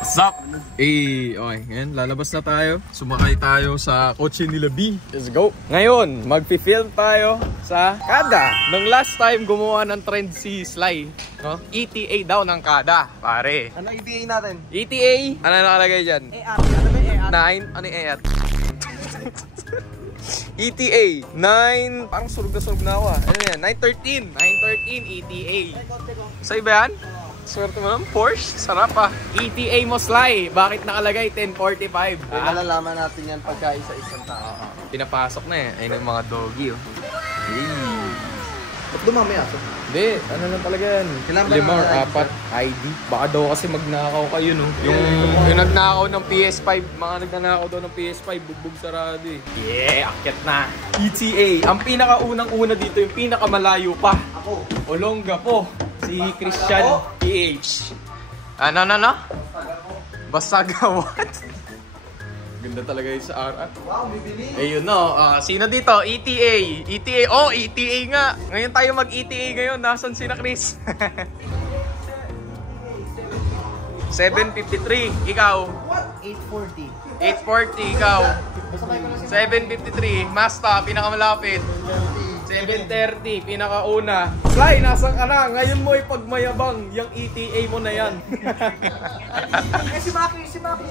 What's up? Okay, yan, lalabas na tayo. Sumakay tayo sa kotse nila B. Let's go! Ngayon, mag-film tayo sa kada. Nung last time, gumawa ng trend si Sly. No? ETA daw ng kada, pare. Ano ETA natin? ETA? Ano nakalagay dyan? AR. Ano ba yung AR? 9? Ano yung AR? ETA 9, parang surug na ako ah. Ano yan? 9:13 ETA. Sa'yo ba yan? Swerte mo naman, Porsche, sarap ah. ETA mo, Sly, bakit nakalagay 10:45? Malalaman natin yan pagka isa-isang tao. Pinapasok na eh, ayun yung mga doggy oh. Hey. Ba't dumami aso? Hindi, ano lang talaga yan. 5 or 4 ID. Baka daw kasi magnakaw kayo no. Yung nagnakaw ng PS5, mga nagnanakaw daw ng PS5, bugbog sarado eh. Yeah, akyat na. ETA, ang pinakaunang-una dito, yung pinakamalayo pa. Ako. Olonga po. Si Christian PH. Ano? Basaga what? Ganda talaga yun sa RR. Wow, bibili. Ayun no. Sino dito? ETA. ETA. Oh, ETA nga. Ngayon tayo mag-ETA ngayon. Nasaan si na Chris? 7:53. Ikaw? What? 8:40. 8:40. Ikaw? 7:53. Masta, pinakamalapit. 7:30, pinakauna. Sly, nasan ka na? Ngayon mo ipagmayabang yung ETA mo na yan. Si Maki.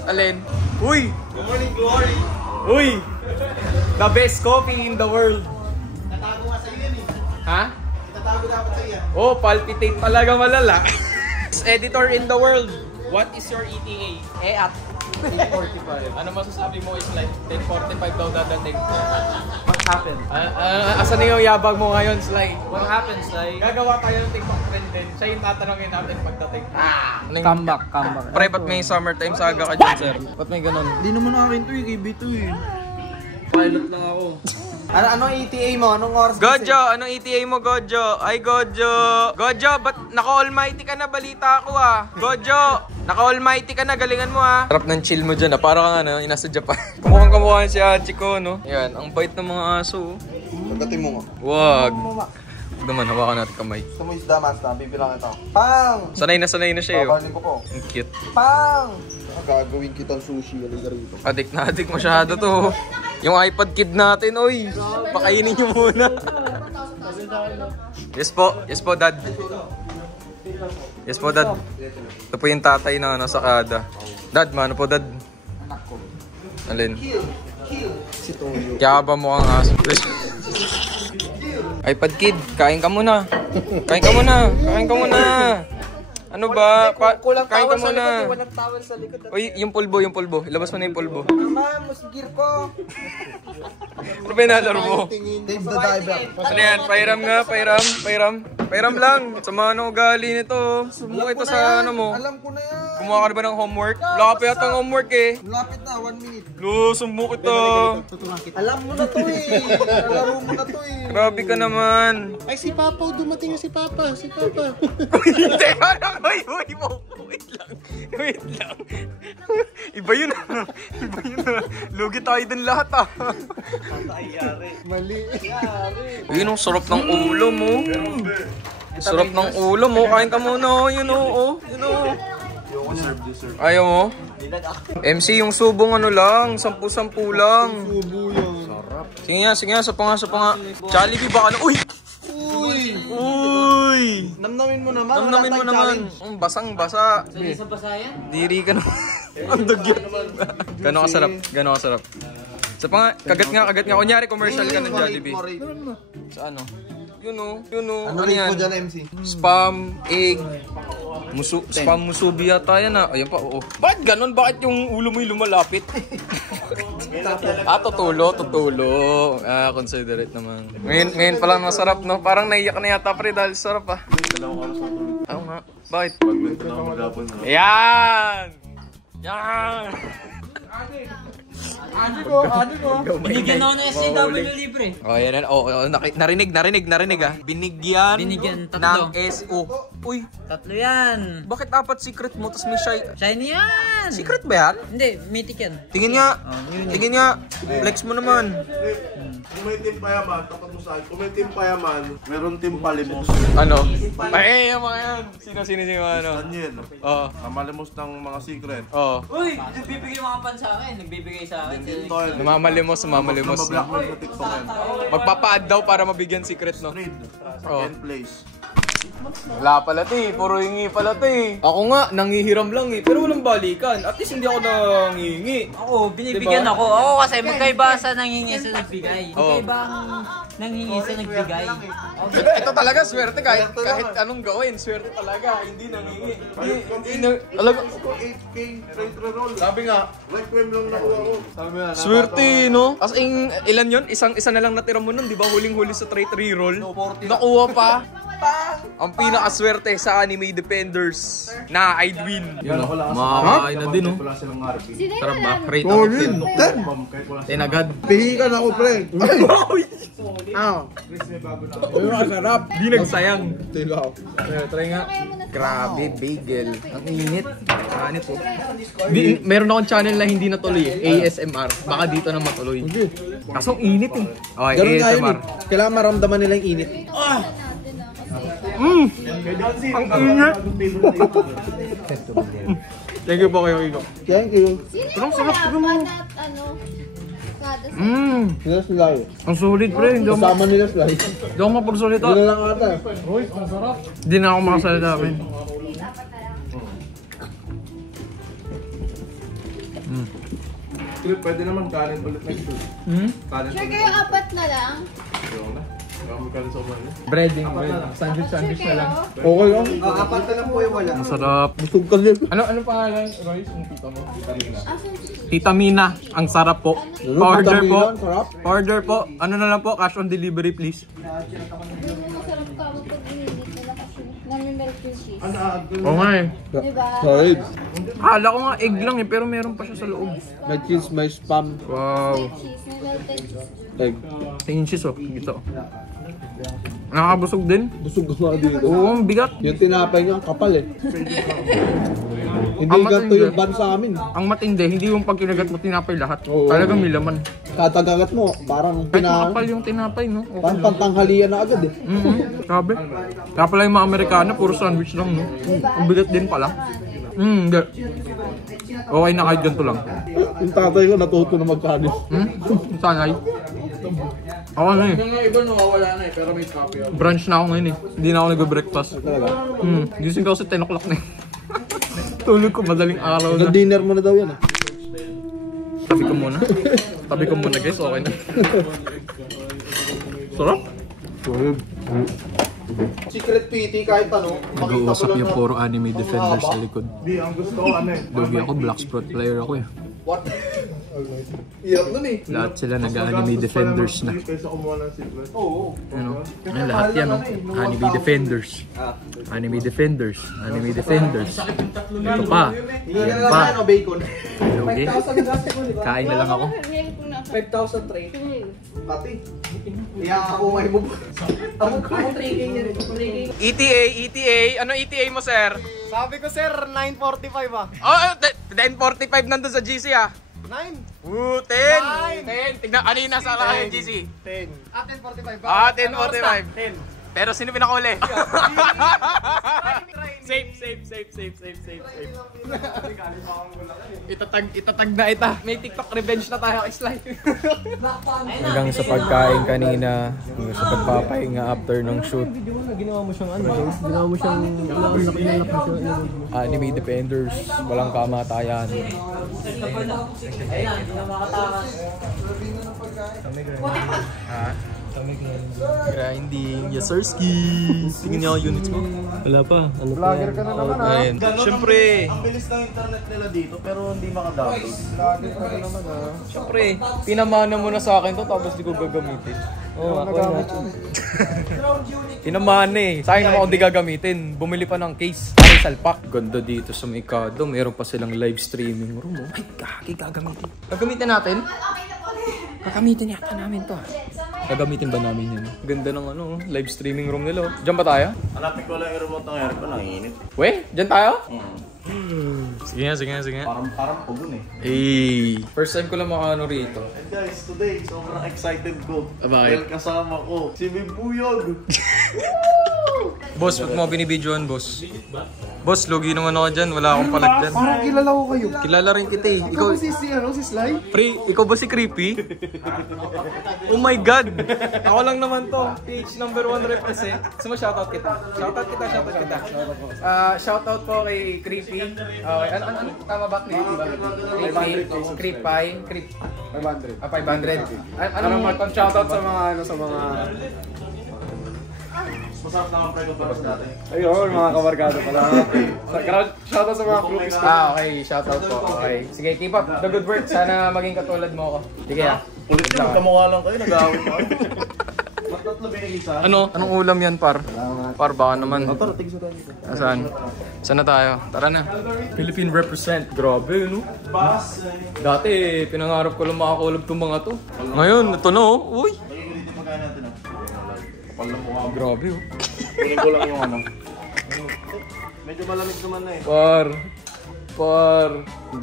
Alin? Uy! Good morning, Glory. Uy! The best coffee in the world. Tatago nga sa'yo yan eh. Ha? Tatago dapat sa'yo yan. Oh, palpitate talaga malala. Editor in the world. What is your ETA? At 8:45. Ano masasabi mo is like 10:45 daw dadating? What happened? Asan na yung yabang mo ngayon, Sly? What happened, Sly? Gagawa tayo ng TikTok trend din. Siya yung tatanungin natin pagdating. Comeback. Pre, ba't may summertime saga ka dyan, sir? Ba't may ganun? Hindi naman akin to eh, KB to eh. Pilot lang ako. Ano ETA mo? Anong oras? Gojo, anong ETA mo, Gojo? Ay, Gojo. Gojo, ba't naka-almighty ka na? Balita ako ah. Gojo, naka-almighty ka na. Galingan mo ah. Sarap ng chill mo dyan ah. Parang kang ano, nasa Japan. Kumukhang kamukha si Hachiko, no? Yan, ang bait ng mga aso. Pagdating mo nga. Wag. Huwag naman, hawakan natin kamay. Gusto mo isda, Master. Bibilang ito. Pang! Sanay na siya yun. Babalin ko po. Ang cute. Pang! Gagawin kitang sushi. Halika rito. Adik na adik masyado to. Yung iPad kid natin, oy. Pakainin nyo muna. Yes po, Dad. Yes po, Dad. Ito po yung tatay na nasa kada. Dad, mano po, Dad? Anak ko. Alin? Kill. Si Toyo. Kaya ba mo ang aso? iPad kid, kain ka muna. Kain ka muna. Ano ba? Kain ka muna. Walang tawal sa likod. Uy, yung pulbo. Ilabas mo na yung pulbo. Mama, musigir ko. Ano ba yung nalaro mo? Dave the Diver. Ano yan? Pairam lang. Sa mga ugali nito. Sumuka ito sa ano mo. Alam ko na yan. Kumuha ka na ba ng homework? Wala ka pa yata ng homework eh. Lapit na, 1 minute. Lo, sumuk ito. Alam mo na to eh. Laro mo na to eh. Grabe ka naman. Ay, si Papa, dumating na si Papa. Hindi, parang, wait lang. Iba yun ah. Lugi tayo din lahat ah. Mali. Yun ang sarap ng ulo mo. Sarap ng ulo mo. Kain ka muna. Yun o. Ayaw mo? MC, yung subong ano lang. 10-10 lang. Subo yan. Sarap. Sige nga. Sa pa nga. Jollibee baka na. Uy! Namnamin mo naman. Basang-basa. Sa basa yan? Diri ka naman. Ang dugyot. Gano'n kasarap. Sa pa nga, kagat nga. Kunyari commercial ka ng Jollibee. Sa ano? Yun o. Ano rate mo dyan, MC? Spam, egg, spam musubi yata yan ah. Ayan pa, oo. Bakit ganun? Bakit yung ulo mo yung lumalapit? Tutulo. Considerate naman. Ngayon pala masarap, no? Parang naiyak na yata pre dahil sarap ah. Oo nga. Bakit? Yan! Ano ko? Binigyan ako ng SJW libre. Oh, yan. Narinig ah. Binigyan Binigyan, ng tatlo. SU. Uy, 3 yan. bakit 4 secret mo tapos may Shiny yan. secret ba yan? Hindi, mythic yan. Tingin nga. Yun. Tingin nga. Flex mo naman. Kung may team payaman, tapat mo sa akin. Kung may team payaman, meron team palimos. Ano? Ay, yung mga yan. Sino ano? Daniel. Oo. Ang malimos ng mga secret. Oo. Uy, nagbibigay mga pan sa akin. Nagbibigay sa akin. Toil. Namamalimos. Mabablockmail sa TikTok yan. Magpapa-add daw para mabigyan secret, no? Read. Oh. Second place. Wala pala te, puro hingi pala te. Ako nga, nanghihiram lang eh, pero walang balikan. At least hindi ako nanghihingi. Ako, binibigyan Diba? ako. Ako kasi magkaiba sa nanghingi sa nagbigay. Oo. Magkaiba ang nanghingi sa nagbigay. Ito talaga, swerte kahit anong gawin, swerte talaga, hindi nanghihingi. Hindi na, talaga. Ko 8K trade roll. Sabi nga, Requiem lang nakuha ko. swerte no? As in, ilan yun? Isa na lang natira mo nun, di ba? Huling-huli sa trade reroll. Nakuha pa. Ang pinakaswerte sa Anime Defenders na I'd win. Yun, makakain na din, no? Wala silang RP. Sarap ba? Rate out of 10. 10 agad. Pihikan ako, pre. Aw. Sarap. Di nagsayang. Tilaw. Try nga. Grabe, bagel. Ang init. Anit po. Meron akong channel na hindi natuloy eh. ASMR. Baka dito na matuloy. Kaso ang init eh. Okay, Ganun nga yun ASMR. eh. Kailangan maramdaman nila yung init. Ang init. Thank you po kayo, Iko. Thank you. Parang sarap ko mo. Sila sila eh. Ang solid pre. Hindi ako Kasama nila sila. mapagsalita. Sila lang ata. Hindi na ako makasalita. Pwede naman kanin ulit next week. Kanin Sure kayo 4 na lang? Yung na. Kami kanin sa umalis. Breading. Sandwich Sure kayo? Okay lang. 4 na lang po yung wala. Ang sarap. Busog ka din. Ano pangalan, Royce? Yung tita mo? Asan si Tita Mina. Ang sarap po. Order po. Ang sarap. Order po. Ano na lang po? Cash on delivery please. Doon yung masarap ka mo pag inindit nila kasi nami-melt yung cheese. Oo nga eh. Diba? Solid. Akala ko nga egg lang eh. Pero meron pa siya sa loob. May cheese, may spam. Wow. Cheese, may melted cheese. Egg. 10 inches oh. Gito. Nakakabusog din. Busog ka nga dito. Oo, ang bigat. Yung tinapay niya, ang kapal eh. Hindi Ang ganito matindi. yung ban sa amin. Ang matindi, hindi yung pag kinagat mo tinapay lahat. Oo. Talagang may laman. Katagagat mo, parang Kahit makapal yung tinapay, no? Okay. parang pantanghalian na agad eh. Grabe. Kaya pala yung mga Amerikano, puro sandwich lang, no? Ang bigat din pala. Hindi. Okay na kahit ganito lang. Yung tatay ko natuto na magkanin. Sanay. Ako na eh. Yung iba nawawala na eh, pero may copy ako. Brunch na ako ngayon eh. Hindi na ako nag-breakfast. Talaga? Gising ko kasi 10 o'clock na eh. Tulog ko, madaling araw na. Nag-dinner mo na daw yan eh. Tabi ko muna. Tabi ko muna guys, okay na. Sarap. Secret PT kahit ano. Nag-uusap yung puro anime defenders sa likod. Di, ang gusto ko ano eh. Dogi ako, Black Sprout player ako eh. What? Hirap nun eh. Lahat sila nag-anime defenders na. Kaysa kumuha ng secret. Oo. Ano? Ano lahat yan, no? Anime defenders. Anime defenders. Anime defenders. Ito pa. Yan pa. Ano, bacon? Dogi. Kain na lang ako. 5,000 tray. Pati. Kaya ako may mo. Ako trading niya rin. ETA. Ano ETA mo, sir? Sabi ko sir, 9:45 ah. Oh, 10:45 nandun sa GC ah. 9? 10. Tignan, ano yung nasa akin yung GC? 10. Ah, 10:45 ba? Ah, 10:45. 10. Pero sino pinakuli? Safe. Itatag na ita. May TikTok revenge na tayo kay Sly. Hanggang sa pagkain kanina, hanggang sa pagpapahinga after ng shoot. Ginawa mo siyang ano, James? Ginawa mo siyang laki-laki siya. Anime defenders, walang kamatayan. Ayan, hindi na makatakas. Ha? Grinding. Yes, Sirski. Tingin niyo ang units mo? Wala pa. Ano pa? Vlogger ka na naman ah. Ayun. Siyempre. Ang bilis ng internet nila dito pero hindi makadownload. Vlogger ka na naman ah. Siyempre. Pinamana mo na sa akin to tapos di ko gagamitin. Oo, nagamit yun. Pinamana eh. Sa akin naman kung di gagamitin. Bumili pa ng case. Ay, salpak. Ganda dito sa Mikado. Meron pa silang live streaming room. Oh. Ay, gagamitin. Gagamitin natin? Gagamitin yata namin to. Gagamitin ba namin yun? Ganda ng ano, live streaming room nila. Diyan ba tayo? Hanapin ko lang yung remote ng aircon, nanginginit. We, diyan tayo? Sige nga. Parang pugon eh. Eh, first time ko lang makaano rito. And guys, today, sobrang excited ko. Bakit? Dahil kasama ko, si Bibuyog. Boss, ba't mo binibidyoan, boss? Boss, lugi naman ako dyan. Wala akong palag dyan. Parang kilala ko kayo. Kilala rin kita eh. Ikaw, Si Sly? Pre, ikaw ba si Creepy? Oh my God! Ako lang naman to. PH number 1 represent. Gusto mo shoutout kita? Shoutout kita. Shoutout po kay Creepy. Okay, ano? Tama ba? Creepy ba? Creepy. 500. 500. Ano shoutout sa mga Masarap naman pre ko para sa dati. Ayun, mga kabarkado pala. Shoutout sa mga groupies. Okay. Shoutout po. Okay. Sige, keep up the good work. Sana maging katulad mo ako. Sige Ulit yun, kamukha lang kayo, nag-aawit pa. Ba't tatlo binigisa? Anong ulam yan, par? Par, baka naman. Tara, tigisa tayo dito. Saan? Saan na tayo? Tara na. Philippine represent. Grabe, no? Dati, pinangarap ko lang makakulab itong mga to. Ngayon, ito na, oh. Uy! Magigilitin magkaya natin ah. Kapal lang mukha. Grabe, oh. Tingin ko lang yung ano. Medyo malamig naman na eh. Par.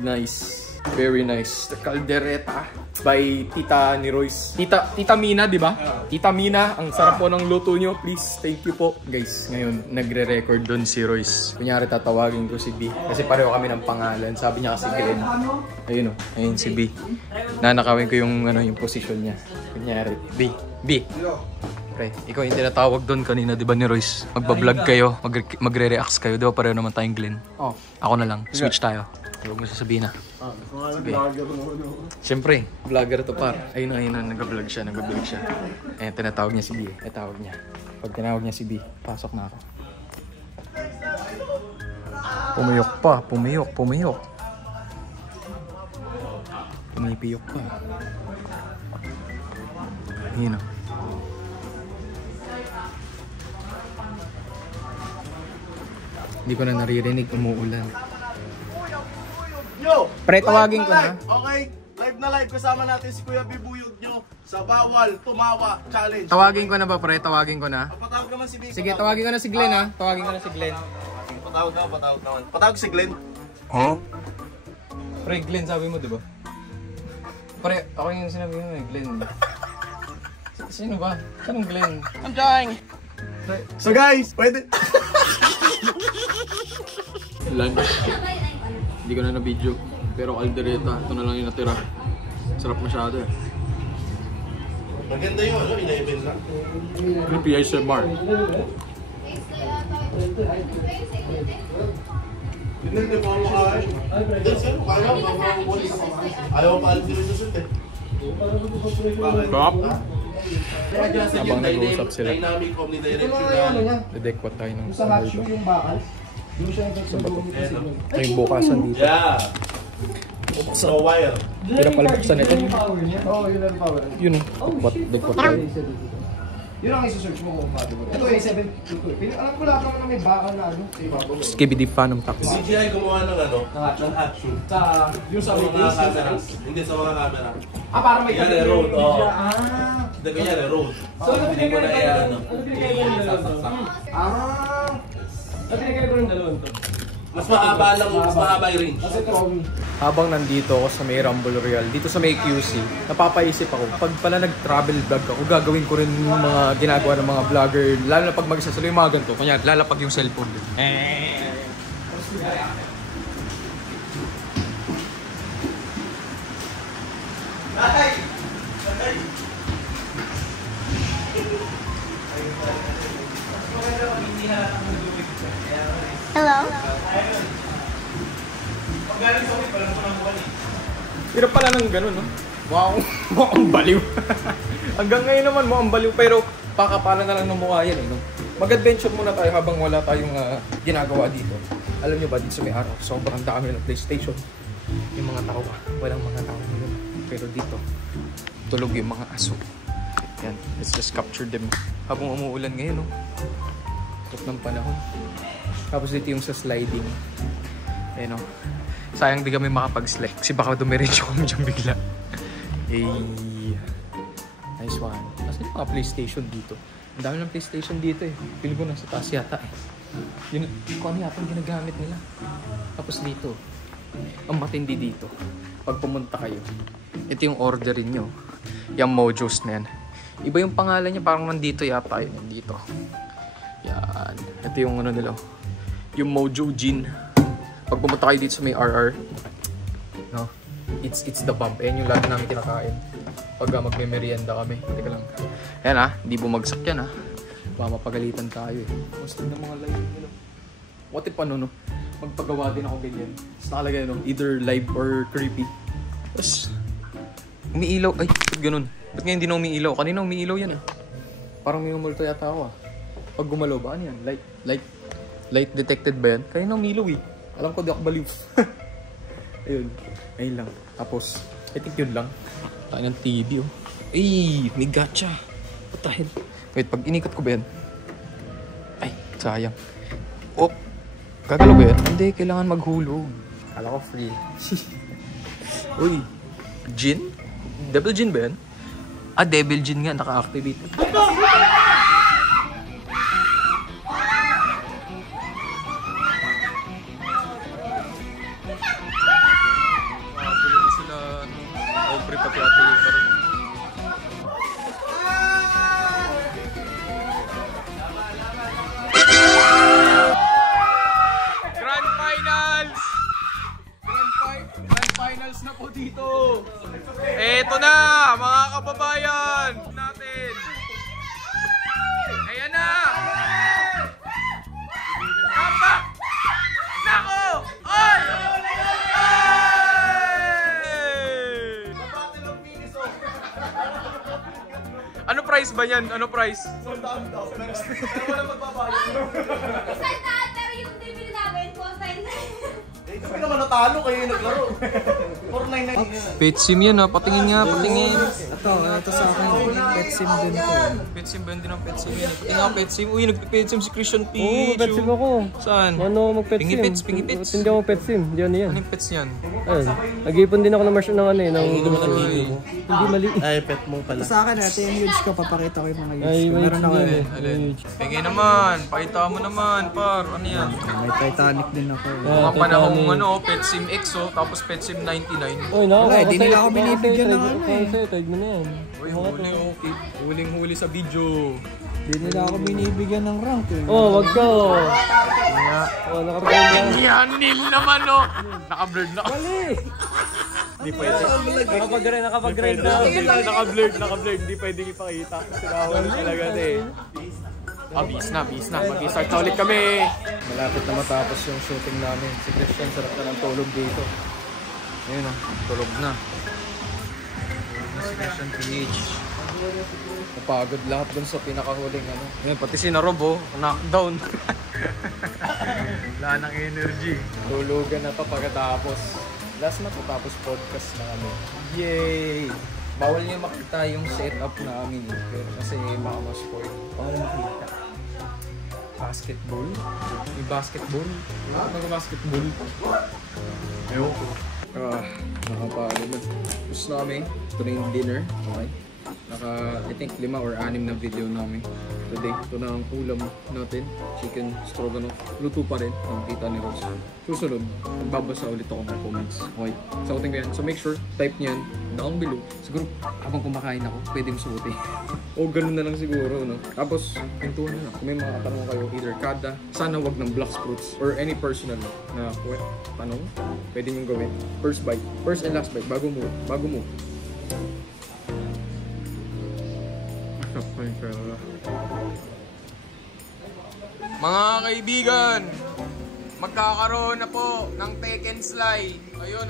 Nice. Very nice. The caldereta by Tita ni Royce. Tita Mina, di ba? Tita Mina, ang sarap po ng luto nyo. Please, thank you po. Guys, ngayon, nagre-record doon si Royce. Kunyari, tatawagin ko si B. Kasi pareho kami ng pangalan. Sabi niya kasi Glenn. Ayun o. Ayun si B. Nanakawin ko yung, yung position niya. Kunyari, B. Pre, ikaw yung tinatawag doon kanina, di ba ni Royce? Magbablog kayo, magre-reacts kayo. Di ba pareho naman tayong Glenn? Oh. Ako na lang. Switch tayo. Huwag mo sasabihin na. Sige. Siyempre, vlogger to par. Ayun na, nag-vlog siya. Ayan, tinatawag niya si B. Tawag niya. Pag tinawag niya si B, pasok na ako. Pumiyok pa, pumiyok. Pumipiyok pa. Ayun o. Hindi ko na naririnig, umuulan. Yo! Pre, tawagin ko na. Okay, live na live. Kasama natin si Kuya Bibuyog nyo sa Bawal Tumawa Challenge. Tawagin ko na ba, pre? Tawagin ko na. Patawag naman si Biko. Sige, tawagin ko na si Glenn, ha? Tawagin ko na si Glenn. Patawag naman. Patawag si Glenn. Pre, Glenn, sabi mo, di ba? Pre, ako yung sinabi mo, Glenn. Sino ba? Sinong Glenn? I'm dying. So guys, pwede... Lunch. Hindi ko na na-video. Pero caldereta, ito na lang yung natira. Sarap masyado eh. Maganda yung 11 lang. Creepy ASMR. Hindi pa ako makain. Ayaw pa alis dito sa suit eh. Stop! Habang nag-uusap sila. Dynamic omnidirectional. Dedekwat tayo ng Sa hot shoe yung bakal. Yung siya ito yung bukasan dito. Yeah. So wire. Pero palabuksan ito. Oo, yun ang power. Yun o. Dedekwat tayo. Yun ang isa-search mo kung paano mo. Ito yung 722. Alam ko lahat naman na may bakal na ano. Skibidi Phantom Tax. CGI gumawa ng ano? Ng hot shoe. Yung Sa mga camera. Hindi sa mga camera. para may Yan road. Oo. Ah. Hindi ko yan road. So, ano Hindi ko na yan. Ano pinigay ko yung dalawang to? Ano pinigay ko yung dalawang to? Mas mahaba yung range. Kasi Tommy. Habang nandito ako sa may Rumble Royale, dito sa may QC, napapaisip ako, pag pala nag-travel vlog ako, gagawin ko rin yung mga ginagawa ng mga vlogger, lalo na pag magsasalo yung mga ganito. Kanya, lalapag yung cellphone din. Hello? Hirap pala ng ganun, no? Mukhang baliw. Hanggang ngayon naman mukhang baliw, pero pakapala na lang ng mukha yan, no? Mag-adventure muna tayo habang wala tayong ginagawa dito. Alam nyo ba, dito sa may araw, sobrang dami ng PlayStation. Yung mga tao, walang mga tao ngayon. Pero dito, tulog yung mga aso. Yan, let's just capture them. Habang umuulan ngayon, no? Kapag ng panahon. Tapos dito yung sa sliding. Ayun, no? Sayang di kami makapag-slide kasi baka dumiretso kami dyan bigla. Nice one. Kasi mga PlayStation dito. Ang dami ng PlayStation dito eh. Pili ko nasa taas yata eh. Yun, kung ano yata yung ginagamit nila. Tapos dito, ang matindi dito. Pag pumunta kayo, ito yung orderin nyo. Yung Mojos na yan. Iba yung pangalan niya, parang nandito yata yun. Nandito. Yan. Ito yung ano nila. Yung Mojo Gin. Pag pumunta kayo dito sa may RR, no? It's the bomb. Ayan yung lagi namin kinakain. Pag magme-merienda kami. Teka lang. Ayan hindi bumagsak yan Baka mapagalitan tayo eh. Gusto ng mga live nila. What if no? Magpagawa din ako ganyan. Tapos nakalagay either live or creepy. Tapos, umiilaw. Ay, ba't ganun? Ba't ngayon hindi na umiilaw? Kanina umiilaw yan Parang may umulto yata ako Pag gumalaw ba? Ano yan? Light detected ba yan? Kanina umiilaw Alam ko di ako baliw. Ayun lang. Tapos, I think yun lang. Tayo ng TV Ay, may gacha. What the hell? Wait, pag inikot ko ba yan? Ay, sayang. Gagalaw ba yan? Hindi, kailangan maghulog. Kala ko free. Uy, gin? Devil gin ba yan? Devil gin nga, naka-activate. Finals na po dito. Eto na, mga kababayan natin. Ayan na. Kamba! Nako! Oy! Ano price ba yan? Ano price? Sandaan daw. Pero wala magbabayad. Sandaan, pero yung bibili namin, 499. Kami naman natalo kayo yung naglaro. 499. Pet sim yan patingin nga, patingin. Ito sa akin. Pet sim din ko. Pet sim ba? Hindi ng pet sim yan. Patingin nga pet sim. Uy, nagpe-pet sim si Christian P. Oo, pet sim ako. Saan? Ano mag-pet sim? Pingi pets. Hindi ako pet sim. Hindi ano yan. Ano yung pets yan? Ayun. Nag-iipon din ako ng martial ng ano eh. Hindi mali. Ay, pet mo pala. Ito sa akin, ito yung huge ko. Papakita ko yung mga huge Ay, ko. Meron ako yan eh. Alin? Pingin naman. Pakita mo naman, par. Ano yan? May Titanic din ako. Mga panahong pet sim EXO, tapos pet sim 99. Uy, nako. Wala, di nila ako binibigyan ng ano eh. Tag mo na yan. Uy, okay. Huling-huli sa video. Di nila ako binibigyan ng rank eh. Wag ka naka-blurred lang. Yan, nil naman Naka-blurred na. Hindi pwede. Nakapag-grade na. Naka-blurred. Hindi pwede ipakita. Sinawan talaga bis na. Mag-start na ulit kami. Malapit na matapos yung shooting namin. Si Christian, sarap na ng tulog dito. Ayun tulog na. Si Christian PH. Napagod lahat dun sa pinakahuling Ngayon, pati si Narob knockdown. Wala ng energy. Tulugan na to pagkatapos. Last na to tapos podcast na kami. Yay! Bawal niyo makita yung setup namin kasi baka ma-sport. Bawal makita. Basketball? May basketball? Basketball? Ayun ko. Nakapagod na. Tapos na kami. Ito na yung dinner. Okay. I think 5 or 6 na video namin today. Ito na ang ulam natin. Chicken stroganoff. Luto pa rin. Nakita ni Rose. Susunod, magbabasa ulit ako ng comments. Okay. Sautin ko yan. So make sure, type niyan down below. Siguro, habang kumakain ako, pwede mo suotin. O ganun na lang siguro, Tapos, pintuan na lang. Kung may mga tanong kayo, either kada, sana wag ng Blox Fruits, or any personal na tanong, pwede nyo gawin. First bite. First and last bite. Bago mo. Mga kaibigan, magkakaroon na po ng Tekken Slide. Ayun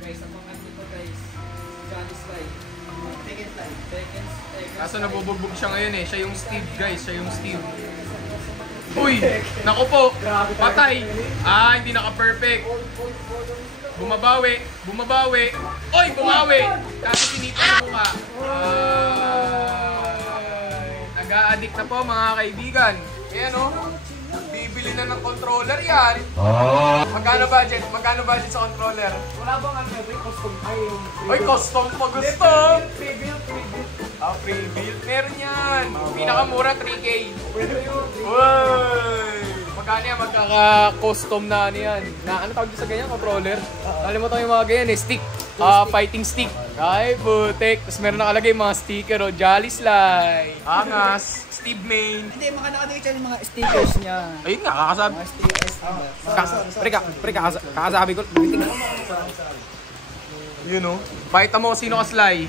Guys, ang mga dito guys. Johnny Slide. Tekken Slide. Kaso nabubugbog siya ngayon Siya yung Steve guys, Uy, naku po, patay. Hindi naka-perfect. Bumabawi. Oy, bumawi. Kaso sinita na mukha. Nag-a-addict na po mga kaibigan. Ayan bibili na ng controller yan. Magkano budget sa controller? Wala bang custom? Oy, custom pa gusto. Preview. Free build. Meron yan. Pinakamura, 3K. Uy! Magkano yan? Magkaka-custom na ano yan. Na, ano tawag sa ganyan? Controller? Alam mo yung mga ganyan eh. Stick. Fighting stick. Ay, butik. Tapos meron nakalagay mga sticker o Jolly Slide. Angas. Steve Main. Hindi, nakadikit yung mga stickers niya. Ayun nga, kakasabi. Mga stickers niya. Kakasabi ko. Yun o. Pakita mo sino ka Sly.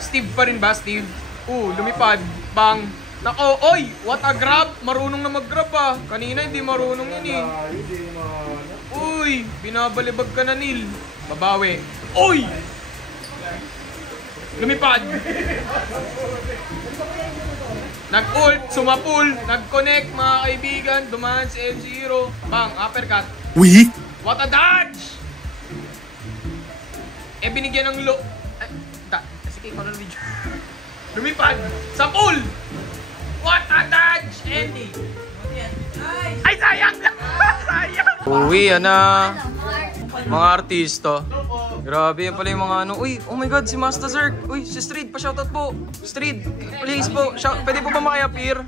Steve pa rin ba, Steve? Lumipad. Bang. Nako, oy! What a grab! Marunong na mag-grab ah. Kanina hindi marunong yun eh. Uy! Binabalibag ka na, Neil. Babawi. Uy! Lumipad! Nag-ult, sumapul, nag-connect mga kaibigan, dumaan si M0. Bang, uppercut. Weak. What a dodge! Binigyan ng sige, ikaw na ng video. Lumipad, sa pool! What a dodge! Andy! Ay, sayang! Sayang! Uwi, na. Mga artista. Grabe, yan pala yung mga ano. Uy, oh my god, si Master Zerk. Uy, si Street, pa-shoutout po. Street, please po. Pwede po ba maki-appear?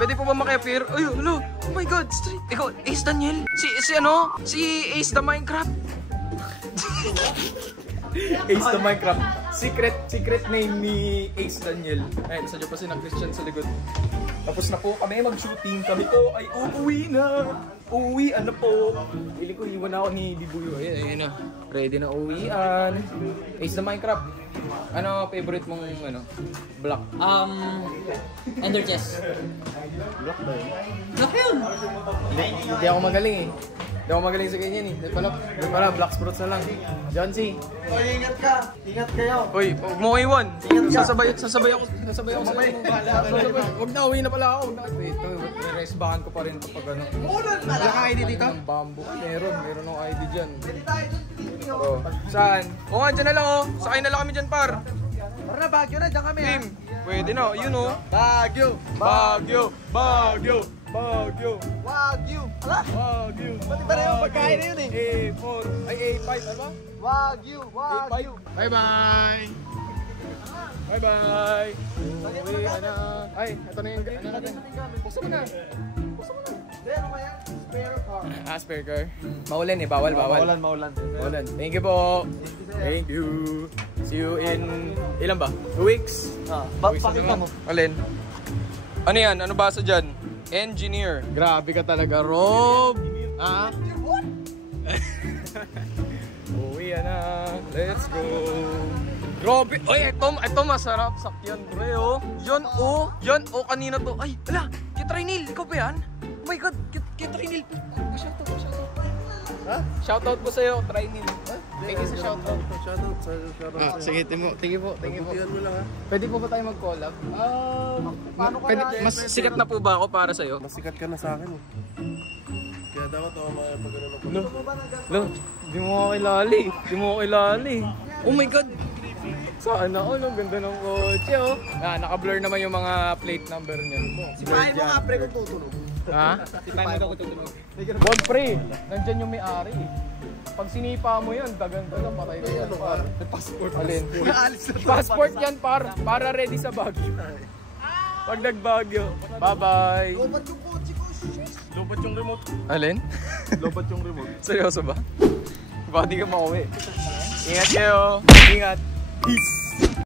Pwede po ba maki-appear? Ay, hello. Oh my god, Street. Ikaw, Ace Daniel? Si Ace the Minecraft. Ace the Minecraft. Secret name ni Ace Daniel. Ayun, sadya pa si na Christian sa likod. Tapos na po kami mag-shooting. Kami po ay uuwi na. Uwian na po. Pili ko, iwan na ako ni Bibuyo. Ayun na. Ready na uwian. Ace the Minecraft. Ano favorite mong block? Ender chest. Block ba yun? Block yun! Hindi ako magaling eh. Hindi ako magaling sa ganyan eh. Doon pala, Black Sprouts na lang. John C. Oy, ingat ka. Ingat kayo. Uy, huwag mo iwan. Sasabay ako sa iyo. Huwag na, uwi na pala ako. Ito, may-resbahan ko pa rin kapag ano. Wala ka ID dito? Ang bamboo. Meron akong ID dyan. Oh, saan? Oo nga, dyan na lang oh. Sakay na lang kami dyan, par. Para na, Baguio na. Diyan kami ha. Team, pwede na. Yun oh. Baguio. Wagyu. Ala. Wagyu. Pati ba na yung pagkain na yun eh? A4. Ay, A5. Ano ba? Wagyu. A5. Bye-bye. Bye-bye. Uwi na. Ay, ito na yung ano natin. Buksan mo na. Ano ba yan? Spare car. Spare car. Maulan eh. Bawal. Maulan. Maulan. Thank you po. Thank you. See you in... Ilan ba? 2 weeks? Pakita mo. Alin? Ano yan? Ano basa dyan? Engineer. Grabe ka talaga, Rob. Ha? Uwi na. Let's go. Grabe. Oy, ito masarap. Sakyan, pre, oh. Yan, kanina to. Ay, ala. Kitrinil. Ikaw ba yan? Oh my god. Kitrinil. Shoutout. Ha? Shoutout po sa'yo, Trinil. Thank you sa shoutout. Shoutout. Sige, thank you po. Pwede po ba tayo mag-collab? Paano kaya? Mas sikat na po ba ako para sa'yo? Mas sikat ka na sa akin eh. Kaya dapat ako makipagano ng Lo, di mo ako kilali. Oh my god! Saan ako? Ang ganda ng kotse, oh. Naka-blur naman yung mga plate number niya. Sipahin mo nga, pre, kung tutunog. Ha? Sipahin mo kung tutunog. Wag, pre. Nandyan yung may-ari. Pag sinipa mo yan, dagan-dagan, patay na yan, par. Passport. Alin? Passport yan, par. Para ready sa Baguio. Pag nag-Baguio. Bye-bye. Lobat yung kotse ko, shit. Lobat yung remote. Alin? Lobat yung remote. Seryoso ba? Baka di ka makauwi. Ingat kayo. Ingat. Peace.